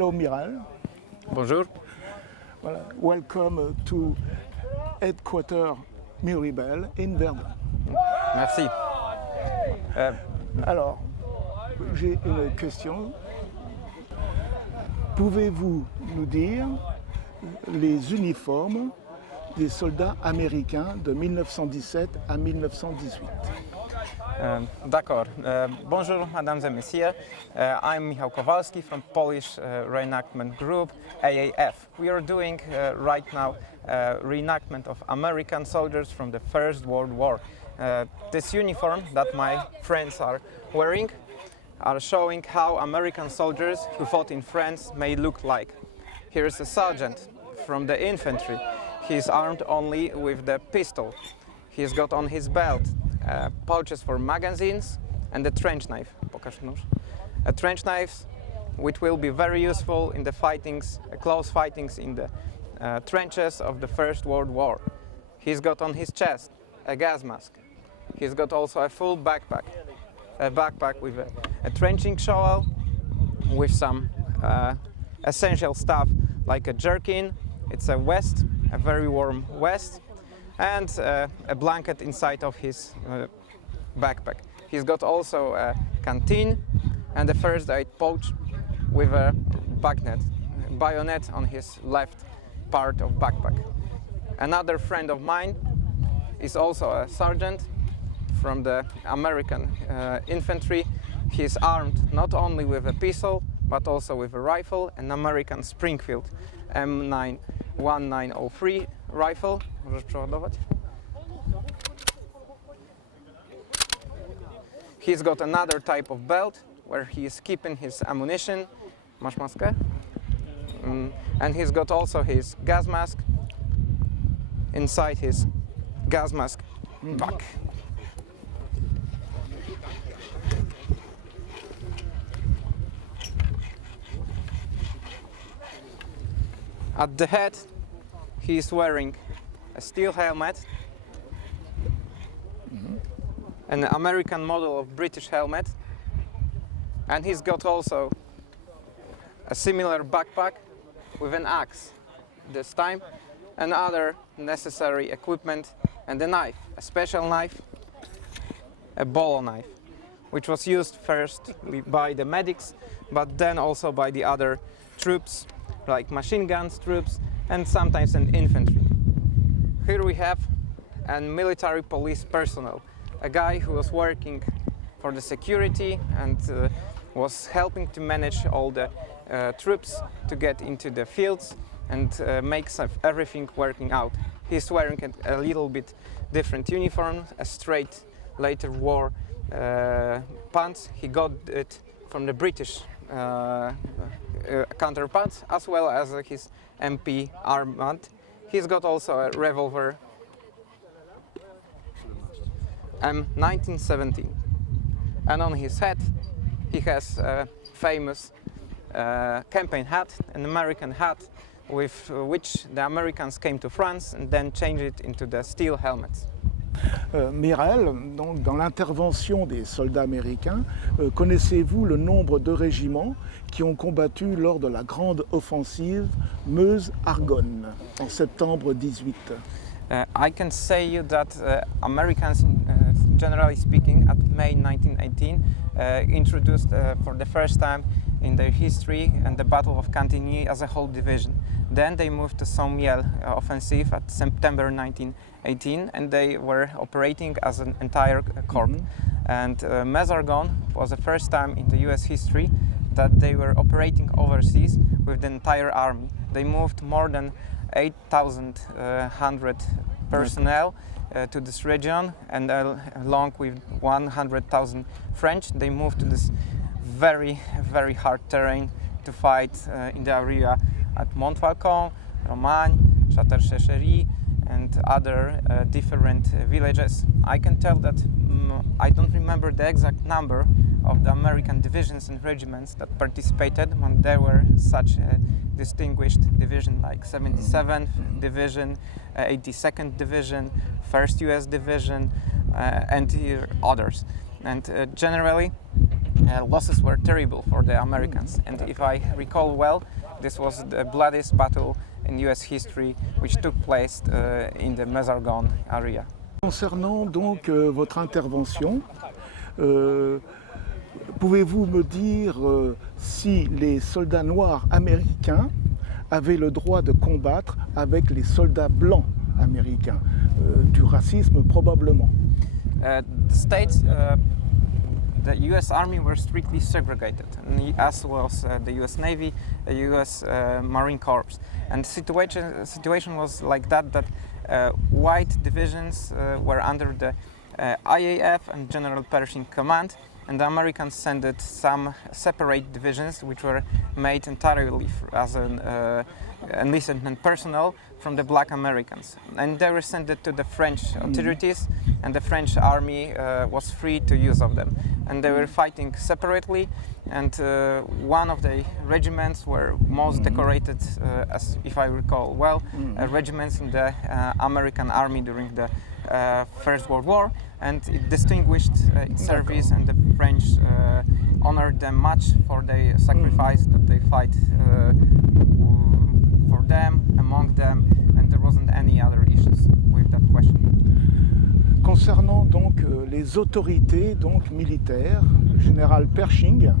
Hello Miral. Bonjour. Voilà. Welcome to headquarters Miribel in Verdun. Merci. Alors, j'ai une question. Pouvez-vous nous dire les uniformes des soldats américains de 1917 à 1918? D'accord. Bonjour, mesdames et messieurs. I'm Michał Kowalski from Polish reenactment group AAF. We are doing right now reenactment of American soldiers from the First World War. This uniform that my friends are wearing are showing how American soldiers who fought in France may look like. Here's a sergeant from the infantry. He's armed only with the pistol. He's got on his belt pouches for magazines and a trench knife. Pokaż nóż. A trench knife which will be very useful in the fightings, close fightings in the trenches of the First World War. He's got on his chest a gas mask. He's got also a full backpack. A backpack with a trenching shawl, with some essential stuff like a jerkin. It's a vest, a very warm vest, and a blanket inside of his backpack. He's got also a canteen and a first aid pouch with a bayonet on his left part of backpack. Another friend of mine is also a sergeant from the American infantry. He's armed not only with a pistol but also with a rifle, an American Springfield M1903 rifle. Możesz przeładować? He's got another type of belt where he is keeping his ammunition. Masz maskę? And he's got also his gas mask inside his gas mask back. At the head, he is wearing a steel helmet, an American model of British helmet, and he's got also a similar backpack with an axe this time, and other necessary equipment, and a knife, a special knife, a bolo knife, which was used first by the medics, but then also by the other troops, like machine guns troops, and sometimes an infantry. Here we have a military police personnel, a guy who was working for the security and was helping to manage all the troops to get into the fields and makes everything working out. He's wearing a little bit different uniform, a straight later war pants. He got it from the British counterparts, as well as his MP armband. He's got also a revolver M1917, and on his head he has a famous campaign hat, an American hat, with which the Americans came to France and then changed it into the steel helmets. Miral, donc, dans l'intervention des soldats américains, connaissez-vous le nombre de régiments qui ont combattu lors de la grande offensive Meuse-Argonne en septembre 18? I can say you that Americans, generally speaking, at May 1918, introduced for the first time in their history and the Battle of Cantigny as a whole division. Then they moved to Somme offensive at September 1918, and they were operating as an entire corps. And Meuse-Argonne was the first time in the US history that they were operating overseas with the entire army. They moved more than 8,100 personnel to this region, and along with 100,000 French, they moved to this very, very hard terrain to fight in the area at Montfaucon, Romagne, Châtel-Chechery, and other different villages. I can tell that I don't remember the exact number of the American divisions and regiments that participated when there were such a distinguished division like 77th Division, 82nd Division, 1st US Division, and others. And generally, losses were terrible for the Americans. And if I recall well, this was the bloodiest battle in US history which took place in the Mesargon area. Concernant donc votre intervention, pouvez-vous me dire si les soldats noirs américains avaient le droit de combattre avec les soldats blancs américains? Du racisme probablement. The US Army were strictly segregated, as was the US Navy, the US Marine Corps. And the situation was like that white divisions were under the IAF and General Pershing Command, and the Americans sent some separate divisions which were made entirely as enlistment personnel from the black Americans. And they were sent to the French authorities, and the French army was free to use of them. And they were fighting separately, and one of the regiments were most decorated, as if I recall well, regiments in the American army during the First World War, and it distinguished its service, and the French honored them much for their sacrifice that they fight for them, among them, and there wasn't any other issues with that question. Concernant donc les autorités donc militaires, le général Pershing,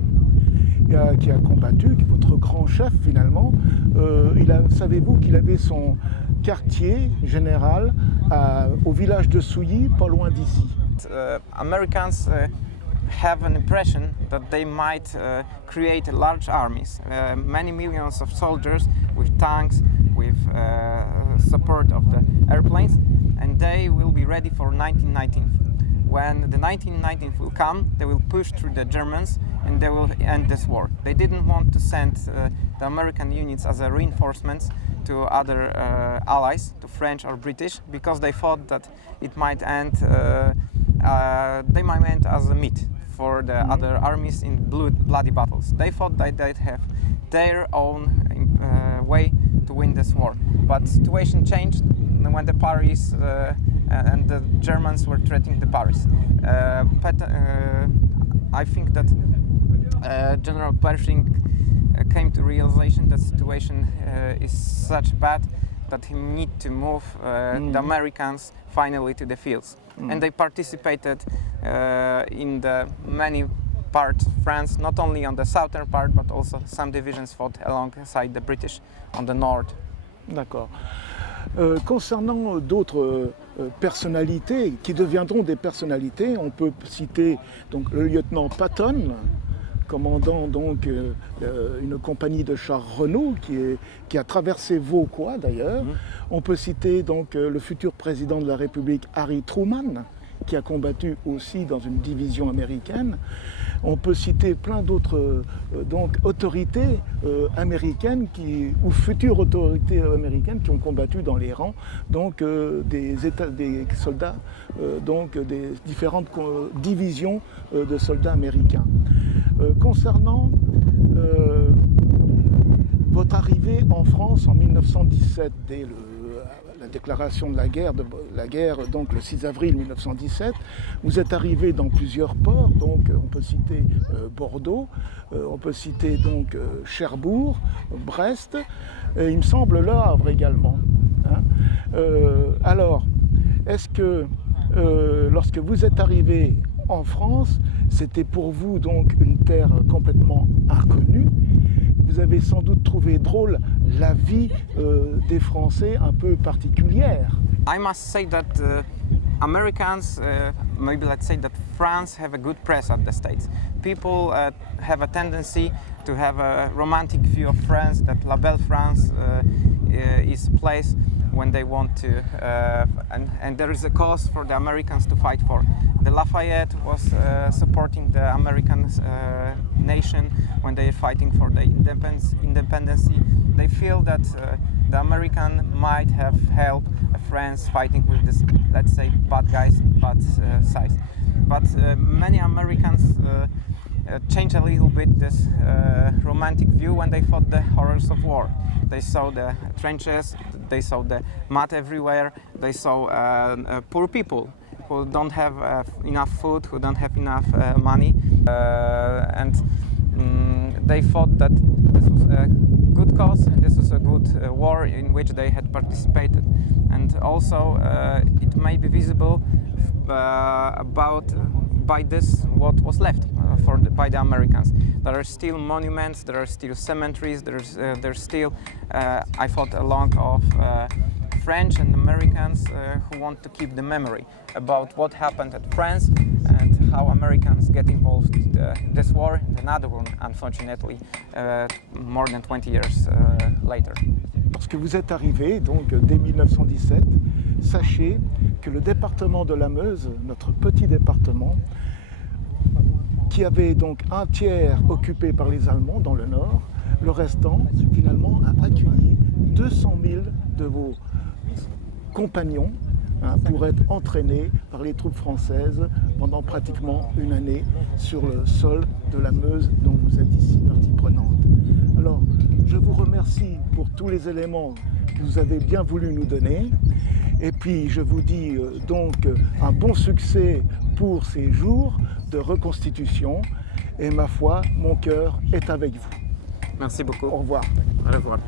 qui a combattu, qui est votre grand chef finalement, savez-vous qu'il avait son quartier général au village de Souilly, pas loin d'ici? Americans have an impression that they might create large armies, many millions of soldiers with tanks, with support of the airplanes, and they will be ready for 1919. When the 1919 will come, they will push through the Germans and they will end this war. They didn't want to send the American units as a reinforcement to other allies, to French or British, because they thought that it might end, they might end as a meat for the other armies in bloody battles. They thought that they'd have their own way to win this war. But the situation changed when the Paris and the Germans were threatening the Paris. I think that General Pershing came to realization that the situation is such bad that he need to move the Americans finally to the fields. And they participated in the many parts of France, not only on the southern part, but also some divisions fought alongside the British on the north. D'accord. Concernant d'autres personnalités qui deviendront des personnalités, on peut citer donc le lieutenant Patton, commandant donc une compagnie de chars Renault qui a traversé Vauquois d'ailleurs. On peut citer donc le futur président de la République Harry Truman, qui a combattu aussi dans une division américaine. On peut citer plein d'autres autorités américaines ou futures autorités américaines qui ont combattu dans les rangs des soldats, des différentes divisions de soldats américains. Concernant votre arrivée en France en 1917, dès la déclaration de la guerre, donc le 6 avril 1917, vous êtes arrivé dans plusieurs ports, donc on peut citer Bordeaux, on peut citer donc Cherbourg, Brest, et il me semble Le Havre également. Alors, est-ce que lorsque vous êtes arrivé en France, c'était pour vous donc une terre complètement inconnue? Vous avez sans doute trouvé drôle la vie des Français un peu particulière. I must say that Americans, maybe let's say that France have a good press at the States. People have a tendency to have a romantic view of France, that La Belle France is a place when they want to, and there is a cause for the Americans to fight for. The Lafayette was supporting the American nation when they are fighting for the independence. They feel that the American might have helped France fighting with this, let's say, bad guys, bad sides. But many Americans changed a little bit this romantic view when they fought the horrors of war. They saw the trenches, they saw the mud everywhere, they saw poor people who don't have enough food, who don't have enough money, and they thought that this was a good cause and this is a good war in which they had participated. And also it may be visible by this what was left by the Americans. There are still monuments, there are still cemeteries, there's still, I thought, a lot of French and Americans who want to keep the memory about what happened at France and how Americans get involved in this war and another one, unfortunately, more than 20 years later. Lorsque vous êtes arrivé, donc dès 1917, sachez que le département de la Meuse, notre petit département, qui avait donc un tiers occupé par les Allemands dans le nord, le restant finalement a accueilli 200 000 de vos compagnons pour être entraînés par les troupes françaises pendant pratiquement une année sur le sol de la Meuse dont vous êtes ici partie prenante. Alors, je vous remercie pour tous les éléments que vous avez bien voulu nous donner. Et puis, je vous dis donc un bon succès pour ces jours de reconstitution. Et ma foi, mon cœur est avec vous. Merci beaucoup. Au revoir. Au revoir.